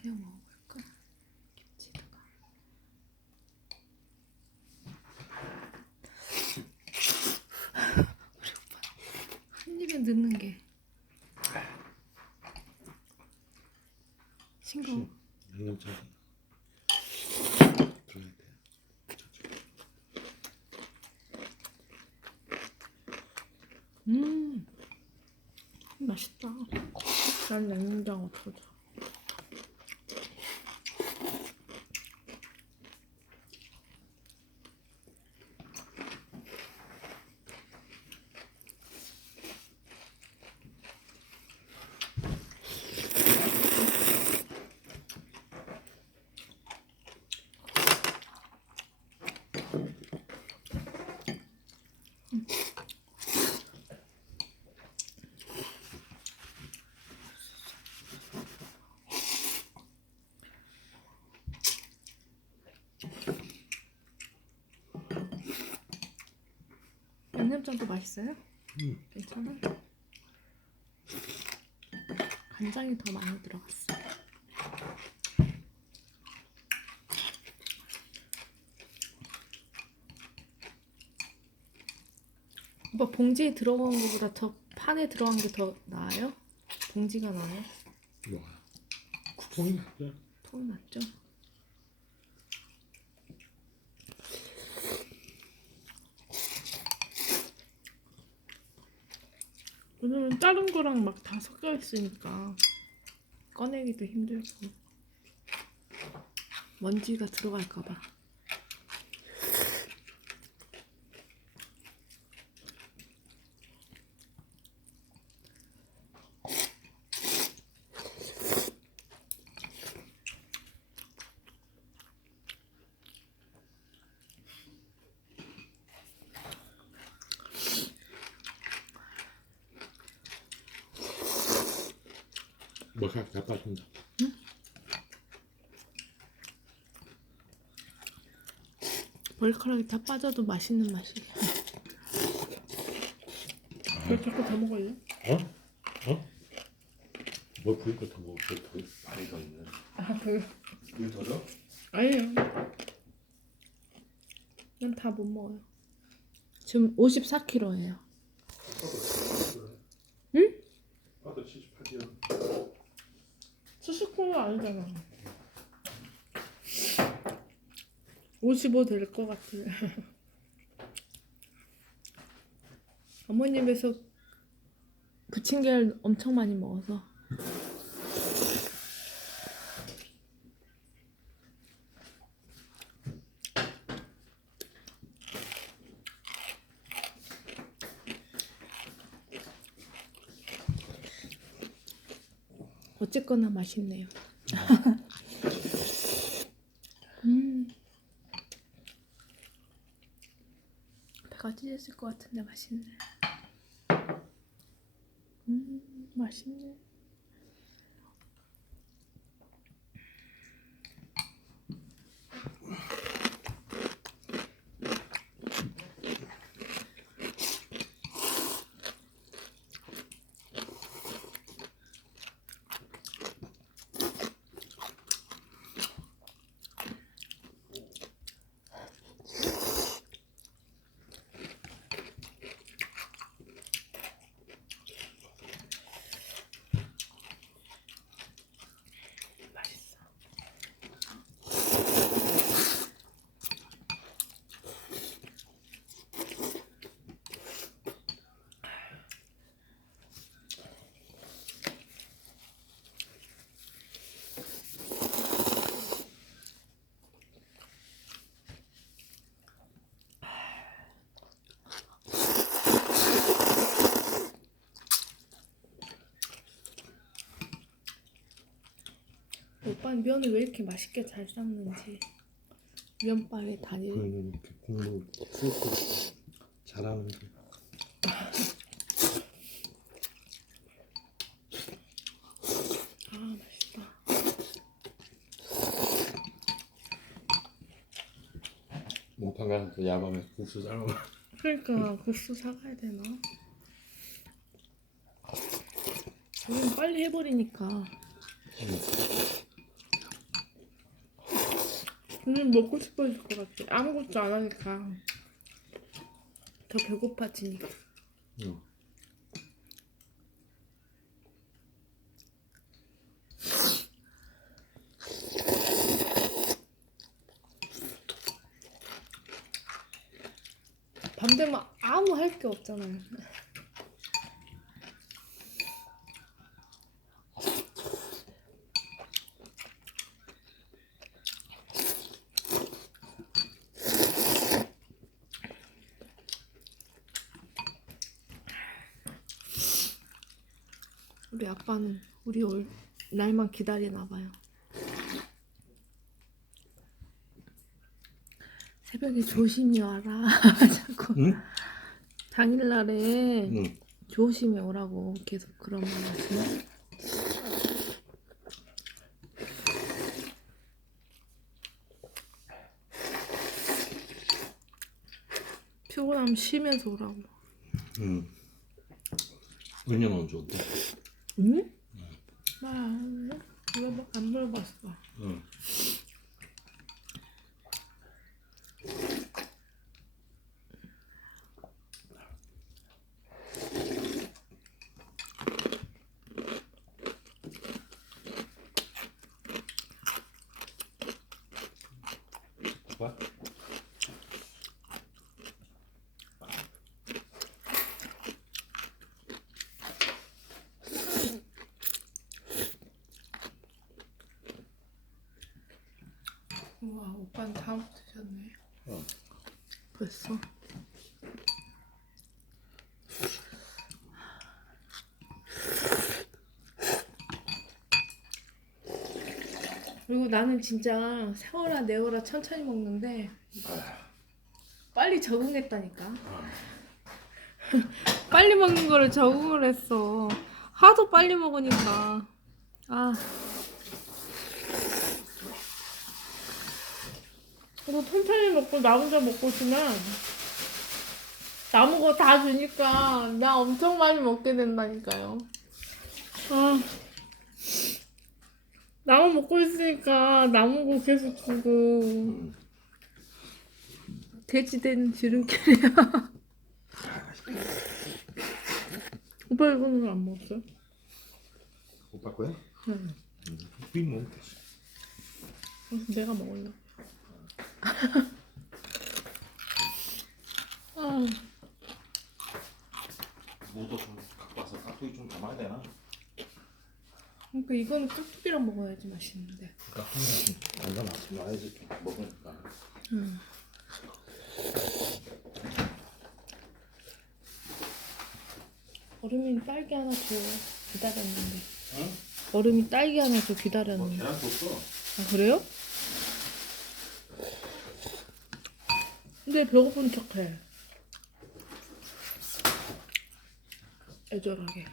그냥 먹어볼까? 김치다가. 우리 오빠 한 입에 넣는 게 싱거워. 양념장 들어야 돼. 음 맛있다. 난 냉장고 터져. 양념장도 맛있어요? 음. 괜찮아? 간장이 더 많이 들어갔어. 오빠 봉지에 들어간 것보다 더 판에 들어간 게 더 나아요? 봉지가 나아요? 뭐야? 국통이 낫죠? 통 맞죠? 오늘은 다른 거랑 막 다 섞여 있으니까 꺼내기도 힘들고 먼지가 들어갈까 봐. 뭐가 다 빠진다. 머리카락이 다 빠져도 맛있는 맛이야. 왜 자꾸 다 먹어요? 어? 어? 뭐불 것도 뭐 불, 불 많이 더 있는. 아, 그불 더죠? 아니에요. 난 다 못 먹어요. 지금 54kg예요. 응? 아까 78kg. 70kg 아니잖아. 55 될 것 같아. 어머님에서 부침개를 엄청 많이 먹어서. 어쨌거나 맛있네요. 음. 배가 찢어질 것 같은데 맛있네. 음, 맛있네. 오빠는 면을 왜 이렇게 맛있게 잘 삶는지 면발의 달인 그거는 이렇게 국물 쏟고 잘하는 게. 아 맛있다 몽탄 가서 또 야밤에 국수 삶아. 그러니까 국수 사가야 되나? 우리는 빨리 해버리니까 오늘 먹고 싶어질 것 같아. 아무것도 안 하니까 더 배고파지니까. 응. 밤 되면 아무 할 게 없잖아요. 우리 아빠는 우리 올 날만 기다리나 봐요. 새벽에 조심히 와라. 자꾸 응? 당일날에 응. 조심히 오라고 계속 그런 말 하시네. 피곤하면 쉬면서 오라고. 응. 은연 언제? 응? 말, 왜안 물어봤어? 응. 봐. 우와, 오빠는 다 드셨네. 어. 벌써? 그리고 나는 진짜 세워라 내워라 천천히 먹는데 빨리 적응했다니까. 빨리 먹는 거를 적응을 했어. 하도 빨리 먹으니까. 아. 이거 천천히 먹고 나 혼자 먹고 있으면 남은 거 다 주니까 나 엄청 많이 먹게 된다니까요. 아. 나만 먹고 있으니까 남은 거 계속 주고 응. 돼지된 지름길이야. 오빠 이거는 왜안 먹었어요? 오빠 거야? 응. 응. 비 먹으면 되지. 그래서 내가 먹을래. 아, 무도 좀 갖고 와서 깍두기 좀 담아야 되나? 그러니까 이거는 깍두기랑 먹어야지 맛있는데. 그러니까 항상 담가 놔야지 좀 먹으니까. 응. 얼음이 딸기 하나 줘 기다렸는데. 응? 얼음이 딸기 하나 줘 뭐 기다렸는데. 계란 줬어. 아 그래요? 근데 배고픈 척해. 애절하게.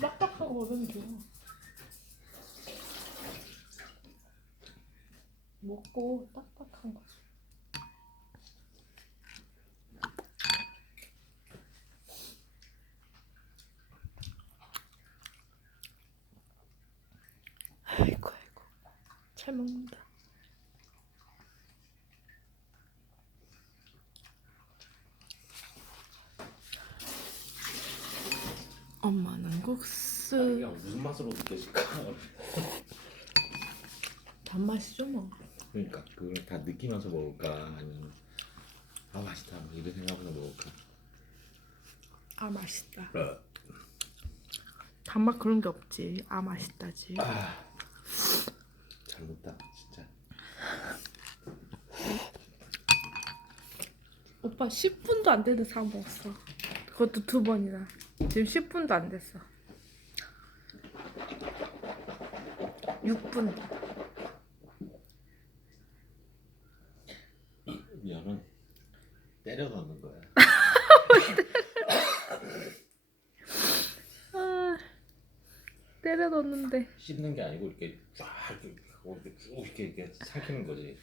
딱딱한 얼음 줘. 먹고 딱딱한 거. 아이고 아이고 잘 먹는다. 엄마는 국수 딸기가 무슨 맛으로 느껴질까? 단맛이죠 뭐. 그러니까 그걸 다 느끼면서 먹을까 아니면 아 맛있다 이런 생각하면서 먹을까? 아 맛있다. 어. 단맛 그런 게 없지. 아 맛있다지. 아, 잘 먹다 진짜. 오빠 10분도 안 되는 사 먹었어. 그것도 두 번이나. 지금 10분도 안 됐어. 6분. 면은 때려 넣는 거야. 아, 때려 넣는데. 씹는 게 아니고 이렇게 쫙 이렇게 쭉 이렇게 이렇게 삼키는 거지.